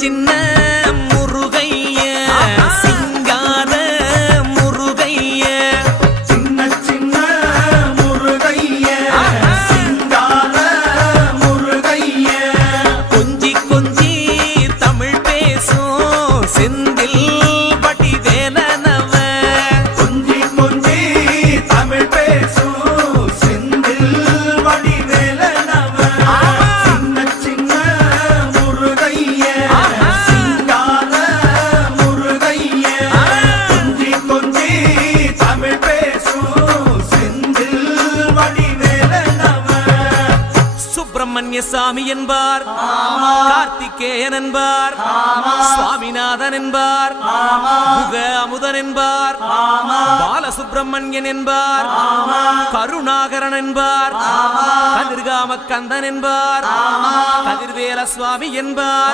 சின்ன முருகைய சிங்கார முருகைய சின்ன சின்ன முருகைய சிங்கார முருகைய கொஞ்சி கொஞ்சி தமிழ் பேசும் செந்தில் வடிவேலனவ கொஞ்சி கொஞ்சி தமிழ் பேசும் செந்தில் வடிவேலனவ சின்ன சின்ன முருகைய சிங்கார முருகைய கொஞ்சி கொஞ்சி தமிழ் பேசும் செந்தில் வடிவேலனவ சுப்பிரமணிய சாமி என்பார், கார்த்திகேயன் என்பார், சுவாமிநாதன் என்பார், முக அமுதன் என்பார், பாலசுப்பிரமணியன் என்பார், கருணாகரன் என்பார், கதிர்காம கந்தன் என்பார், கதிர்வேல சுவாமி என்பார்.